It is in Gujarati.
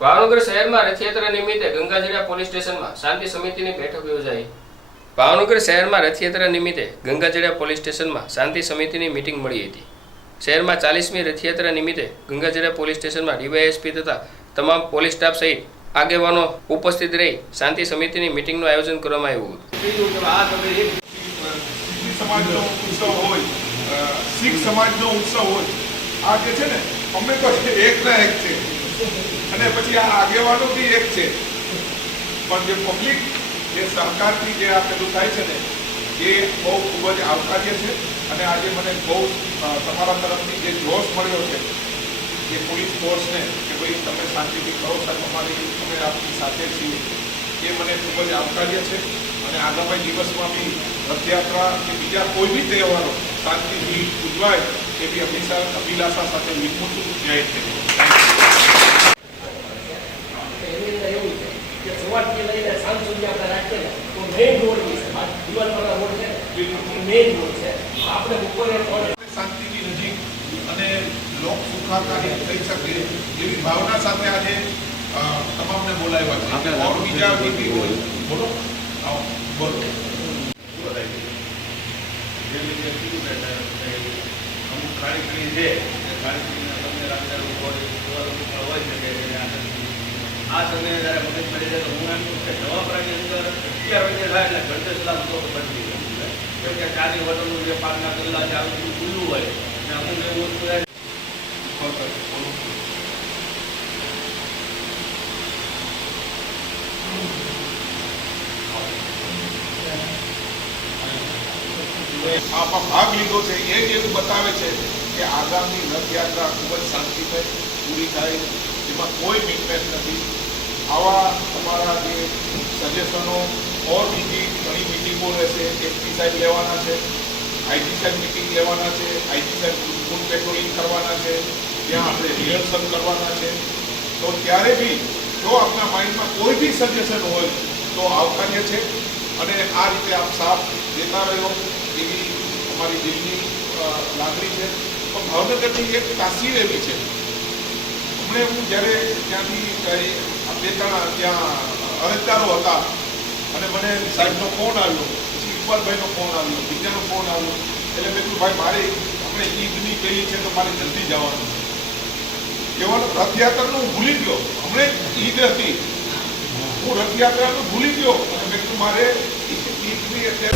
ભાવનગર શહેરમાં રથયાત્રા નિમિત્તે ગંગાજળિયા પોલીસ સ્ટેશનમાં શાંતિ સમિતિની બેઠક યોજાઈ. ભાવનગર શહેરમાં રથયાત્રા નિમિત્તે ગંગાજળિયા પોલીસ સ્ટેશનમાં શાંતિ સમિતિની મિટિંગ મળી હતી. શહેરમાં ચાલીસમી રથયાત્રા નિમિત્તે ગંગાજળિયા પોલીસ સ્ટેશનમાં ડીવાયએસપી તથા તમામ પોલીસ સ્ટાફ સહિત આગેવાનો ઉપસ્થિત રહી શાંતિ સમિતિની મિટિંગનું આયોજન કરવામાં આવ્યું હતું. સમાજનો ઉત્સવ હોય શીખ સમાજનો ઉત્સવ હોય. આ જે છે ને અમે તો એક ના એક છે. અને પછી આ આગેવાનો બી એક છે. પણ જે પબ્લિક જે સહકારથી જે આ પેલું થાય છે ને, એ બહુ ખૂબ જ આવકાર્ય છે. અને આજે મને બહુ તમારા તરફથી જે જોશ મળ્યો છે, જે પોલીસ ફોર્સને કે ભાઈ તમે શાંતિથી કરો સાહેબ, અમારી, અમે આપની સાથે છીએ, એ મને ખૂબ જ આવકાર્ય છે. અને આગામી દિવસમાં બી રથયાત્રા કે બીજા કોઈ બી તહેવારો શાંતિથી ઉજવાય એવી અભિષા અભિલાષા સાથે વિનમું છું જય હિન્દ એની અંદર એવું છે કે લઈને સુધી આપણે રાખીએ ને તો મેઇન રોડ છે. દિવાલ દિવાલવાળા રોડ છે જે મેઇન રોડ છે. આપણે બપોરે શાંતિની નજીક અને લોક સુખાકારી થઈ શકે એવી ભાવના સાથે આજે તમામને બોલાવ્યા છે. ઓર બીજા જે હોય. બોલો? આવો બોલો. અમુક ખાણી પીણી છે એ ખાણી પીણીના તમને હોય એવા પણ હોય શકે આ સમયે જ્યારે મગજ મરી જાય તો હું એમ કહું કે જવાબદારી અંદર અગિયાર વાગે થાય એટલે ઘંટે સુધા લોકો છે કેમ કે ચાની હોટલનું જે પાંચના ગલ્લા છે આવું બધું ખુલ્લું હોય. અને અમુક એવું આમાં ભાગ લીધો છે. એ જ એવું બતાવે છે કે આગામી રથયાત્રા ખૂબ જ શાંતિમય પૂરી થાય. એમાં કોઈ વીકનેસ નથી. આવા તમારા જે સજેશનો ઓર બીજી ઘણી મિટિંગો રહેશે, એસપી સાહેબ લેવાના છે આઈટી સાહેબ મિટિંગ લેવાના છે આઈટી સાહેબ ફૂડ પેટ્રોલિંગ કરવાના છે ત્યાં આપણે રિહર્સલ કરવાના છે. તો ત્યારે બી જો આપના માઇન્ડમાં કોઈ બી સજેશન હોય, તો આવકાર્ય છે. અને આ રીતે આપ સાથ દેતા રહ્યો, એવી અમારી દિલની લાગણી છે. તો ભાવનગરની એક તાસીર એવી છે. હમણે હું જ્યારે ત્યાંથી બે ત્રણ ત્યાં અરજદારો હતા અને મને સાહેબનો ફોન આવ્યો, પછી ઇકબાલભાઈનો ફોન આવ્યો, બીજાનો ફોન આવ્યો. એટલે મેં કીધું, ભાઈ, મારે આપણે ઈદની કહીએ છે તો મારે જલ્દી જવાનું કહેવાનું રથયાત્રાનું હું ભૂલી ગયો. હમણે ઈદ હતી. હું રથયાત્રાનું ભૂલી ગયો અને મેં કીધું, મારે ઈદની અત્યારે